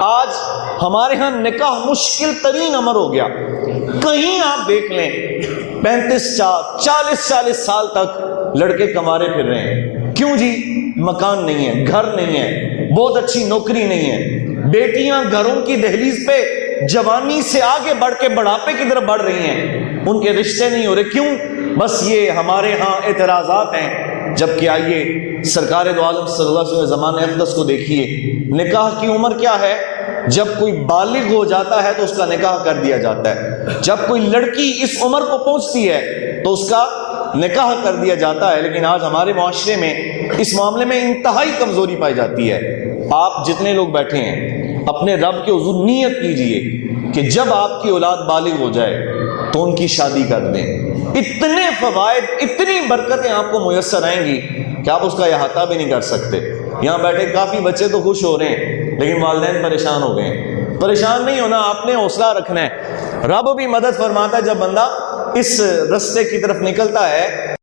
آج ہمارے ہاں نکاح مشکل ترین امر ہو گیا. کہیں آپ دیکھ لیں 40 سال تک لڑکے کمارے پھر رہے ہیں. کیوں جی؟ مکان نہیں ہے، گھر نہیں ہے، بہت اچھی نوکری نہیں ہے. بیٹیاں گھروں کی دہلیز پہ جوانی سے آگے بڑھ کے بڑھاپے کی طرف بڑھ رہی ہیں، ان کے رشتے نہیں ہو رہے. کیوں؟ بس یہ ہمارے ہاں اعتراضات ہیں. جبکہ آئیے سرکار دو عالم صلی اللہ علیہ وسلم زمانہ اقدس کو دیکھیے. نکاح کی عمر کیا ہے؟ جب کوئی بالغ ہو جاتا ہے تو اس کا نکاح کر دیا جاتا ہے. جب کوئی لڑکی اس عمر کو پہنچتی ہے تو اس کا نکاح کر دیا جاتا ہے. لیکن آج ہمارے معاشرے میں اس معاملے میں انتہائی کمزوری پائی جاتی ہے. آپ جتنے لوگ بیٹھے ہیں اپنے رب کے حضور نیت کیجئے کہ جب آپ کی اولاد بالغ ہو جائے تو ان کی شادی کر دیں. اتنے فوائد، اتنی برکتیں آپ کو میسر آئیں گی کہ آپ اس کا احاطہ بھی نہیں کر سکتے. یہاں بیٹھے کافی بچے تو خوش ہو رہے ہیں لیکن والدین پریشان ہو گئے ہیں. پریشان نہیں ہونا، آپ نے حوصلہ رکھنا ہے. رب بھی مدد فرماتا ہے جب بندہ اس رستے کی طرف نکلتا ہے.